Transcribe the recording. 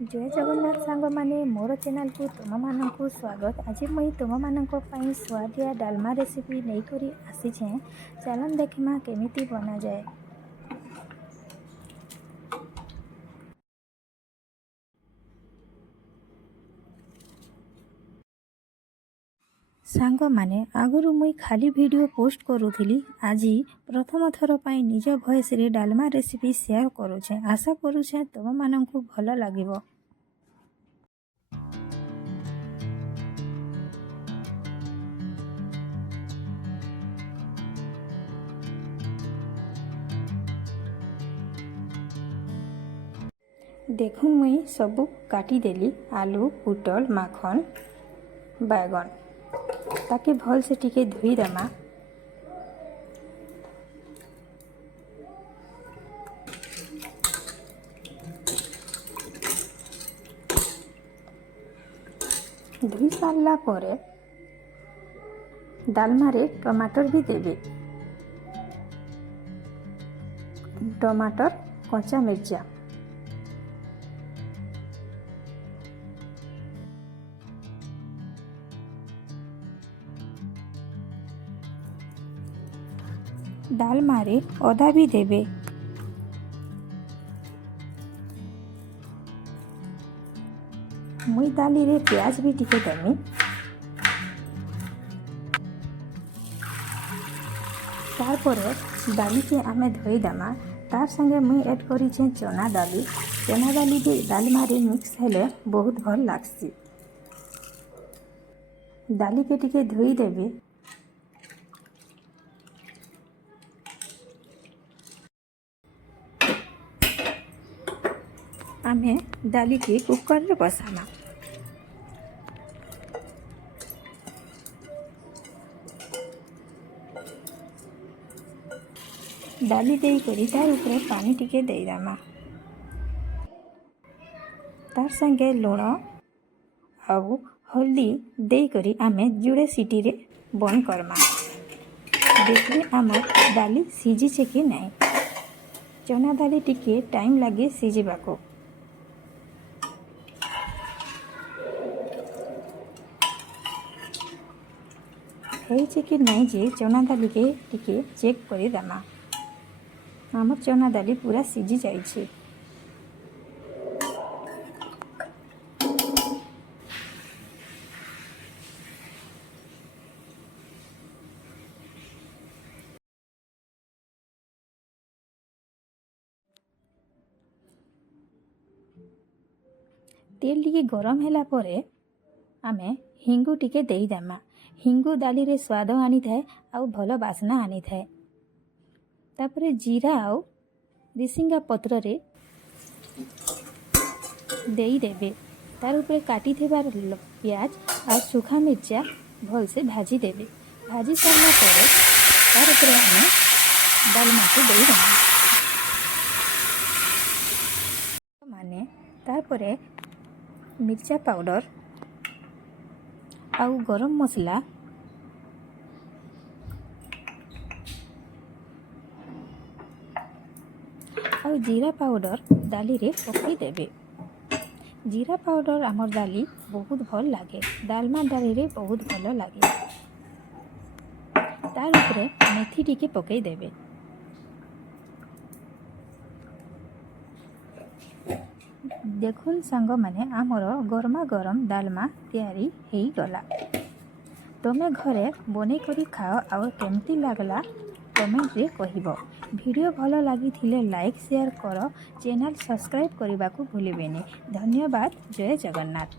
जय जगन्नाथ सांग माने मोर चैनल को तुम मानक स्वागत। आज मुई तुम मानक पई स्वादिया डालमा रेसिपी नहीं करी आसी छे। चलन देखमा केमिति बना जाए। सांग माने आगुरु मुई खाली वीडियो पोस्ट करूथिली। आज प्रथम थर पई निज वॉइस रे डालमा रेसिपी शेयर करूछे। आशा करूछे तुम मानक भल लागिबो। देखु मुई सबू काटिदेली आलू पुटल माखन बैगन ताके भल से टिके धोई देमा। धोई सारला परे डालमा रे टमाटर भी देबे। टमाटर कच्चा मिर्चा डालमा रे अदा भी देबे। मुई दाली रे प्याज भी टिके देमी। तार परे दाली के आमे धोई देमा। तार संगे मुई ऐड करी छे चना दाली। चना दाली भी डालमा रे मिक्स हेले बहुत भल लागसी। दाली के टिके धोई देबे। आमे दाली के कुकर रे बसामा। डाली देई करी तार ऊपर पानी टिके देई दामा। तार संगे लुण आउ हल्दी देई करी आमे जुड़े सीटी रे बंद करमा। देखले आमर डाली सीझी छे कि नहीं। चना दाली टिके टाइम लागे सीझिबाको। ହେଇଛି कि नहीं जे चना दाली के टिके चेक करी देमा। आमर चना दाली पूरा सीझी जाइछे। तेल टिके गरम हैला परे आमे हिंगु टिके देई देमा। हिंगु दाली रे स्वाद आनी थाए आउ भलो बासना आनी थाए। तापरे जीरा आउ रिसिंगा पत्र रे देई देबे। तार ऊपर काटी थेबार प्याज आ सुखा मिर्चा भल से भाजी देबे। भाजी सारला परे तार ऊपर आमे डालमा को देई देमा। माने तार परे मिर्चा पाउडर आउ गरम मसला आउ जीरा पाउडर दाली रे पकई देबे। जीरा पाउडर आमर दाली बहुत भल लागे। डालमा दाली रे बहुत भल लागे। तार ऊपर मेथी टिके पकई देबे। देखुन सांग माने आमर गरमा गरम डालमा तैयारी हेई गला। तमे घरे बने करी खाओ और केमती लागला कमेंट रे कहिबो। वीडियो भलो लागी थिले लाइक शेयर करो। चैनल सब्सक्राइब करने को भूलिबेनी। धन्यवाद। जय जगन्नाथ।